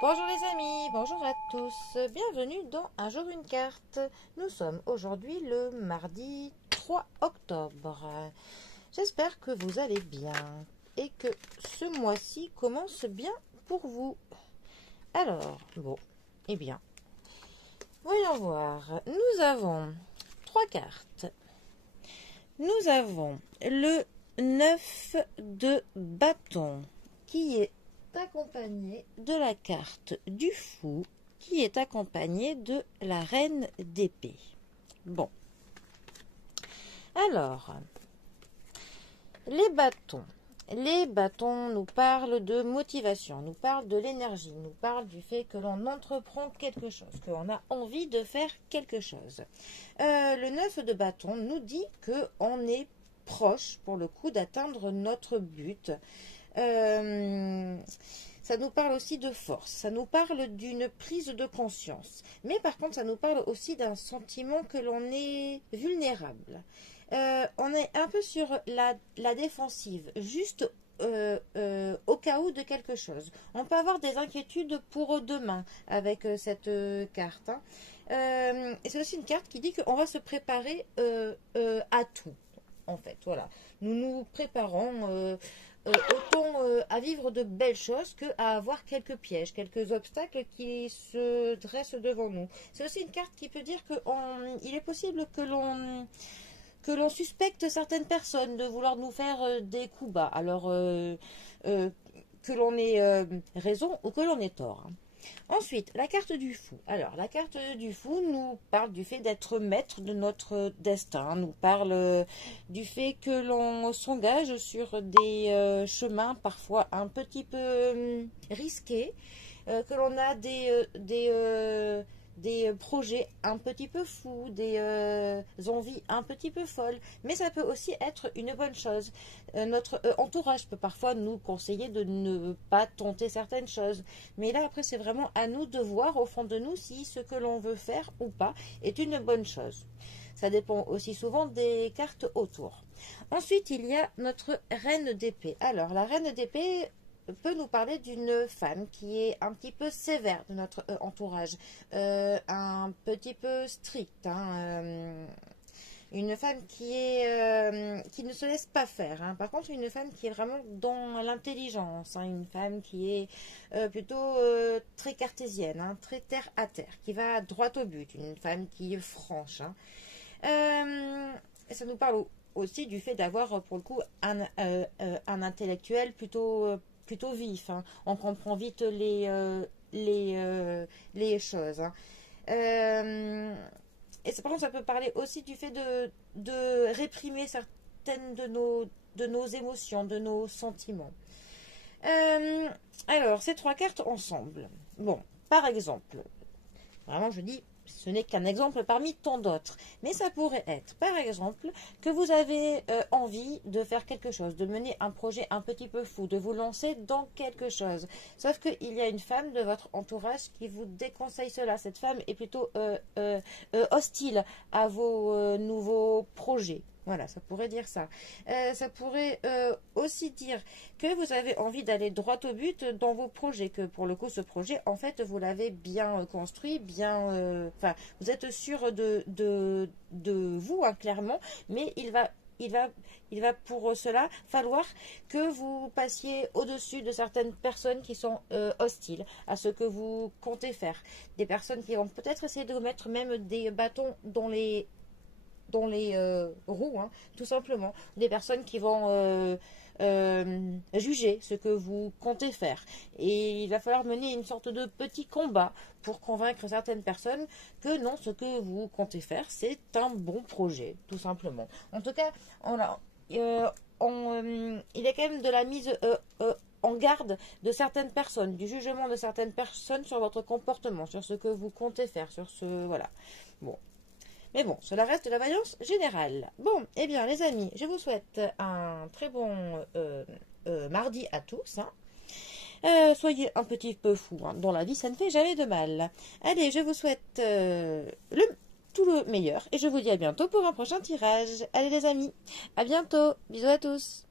Bonjour les amis, bonjour à tous, bienvenue dans Un jour une carte. Nous sommes aujourd'hui le mardi 3 octobre. J'espère que vous allez bien et que ce mois-ci commence bien pour vous. Alors, bon, eh bien, voyons voir. Nous avons 3 cartes. Nous avons le 9 de bâton qui est accompagné de la carte du fou qui est accompagnée de la reine d'épée. Bon. Alors, les bâtons. Les bâtons nous parlent de motivation, nous parlent de l'énergie, nous parlent du fait que l'on entreprend quelque chose, que l'on a envie de faire quelque chose. Le 9 de bâton nous dit qu'on est proche, pour le coup, d'atteindre notre but. Ça nous parle aussi de force, ça nous parle d'une prise de conscience. Mais par contre, ça nous parle aussi d'un sentiment que l'on est vulnérable. On est un peu sur la défensive, juste au cas où de quelque chose. On peut avoir des inquiétudes pour demain avec cette carte. Et c'est aussi une carte qui dit qu'on va se préparer à tout, en fait. Voilà. Nous nous préparons autant à vivre de belles choses qu'à avoir quelques pièges, quelques obstacles qui se dressent devant nous. C'est aussi une carte qui peut dire qu'il est possible que l'on suspecte certaines personnes de vouloir nous faire des coups bas, alors que l'on ait raison ou que l'on ait tort. Ensuite, la carte du fou. Alors, la carte du fou nous parle du fait d'être maître de notre destin, nous parle du fait que l'on s'engage sur des chemins parfois un petit peu risqués, que l'on a des projets un petit peu fous, des envies un petit peu folles, mais ça peut aussi être une bonne chose. Notre entourage peut parfois nous conseiller de ne pas tenter certaines choses, mais là après c'est vraiment à nous de voir au fond de nous si ce que l'on veut faire ou pas est une bonne chose. Ça dépend aussi souvent des cartes autour. Ensuite il y a notre reine d'épée. Alors la reine d'épée peut nous parler d'une femme qui est un petit peu sévère de notre entourage, un petit peu stricte, une femme qui ne se laisse pas faire. Par contre, une femme qui est vraiment dans l'intelligence, une femme qui est plutôt très cartésienne, très terre à terre, qui va droit au but, une femme qui est franche. Et ça nous parle aussi du fait d'avoir pour le coup un intellectuel plutôt vif, on comprend vite les choses. Et par contre, ça peut parler aussi du fait de réprimer certaines de nos émotions, de nos sentiments. Alors, ces 3 cartes ensemble. Bon, par exemple, vraiment je dis, ce n'est qu'un exemple parmi tant d'autres. Mais ça pourrait être, par exemple, que vous avez envie de faire quelque chose, de mener un projet un petit peu fou, de vous lancer dans quelque chose. Sauf qu'il y a une femme de votre entourage qui vous déconseille cela. Cette femme est plutôt hostile à vos nouveaux projets. Voilà, ça pourrait dire ça. Ça pourrait aussi dire que vous avez envie d'aller droit au but dans vos projets, que pour le coup, ce projet, en fait, vous l'avez bien construit, bien... Enfin, vous êtes sûr de vous, clairement, mais il va pour cela falloir que vous passiez au-dessus de certaines personnes qui sont hostiles à ce que vous comptez faire. Des personnes qui vont peut-être essayer de mettre même des bâtons dans les roues, tout simplement. Des personnes qui vont juger ce que vous comptez faire. Et il va falloir mener une sorte de petit combat pour convaincre certaines personnes que non, ce que vous comptez faire, c'est un bon projet, tout simplement. En tout cas, il y a quand même de la mise en garde de certaines personnes, du jugement de certaines personnes sur votre comportement, sur ce que vous comptez faire, sur ce... Voilà. Bon. Mais bon, cela reste de la voyance générale. Bon, eh bien les amis, je vous souhaite un très bon mardi à tous. Soyez un petit peu fous. Dans la vie, ça ne fait jamais de mal. Allez, je vous souhaite tout le meilleur. Et je vous dis à bientôt pour un prochain tirage. Allez les amis, à bientôt. Bisous à tous.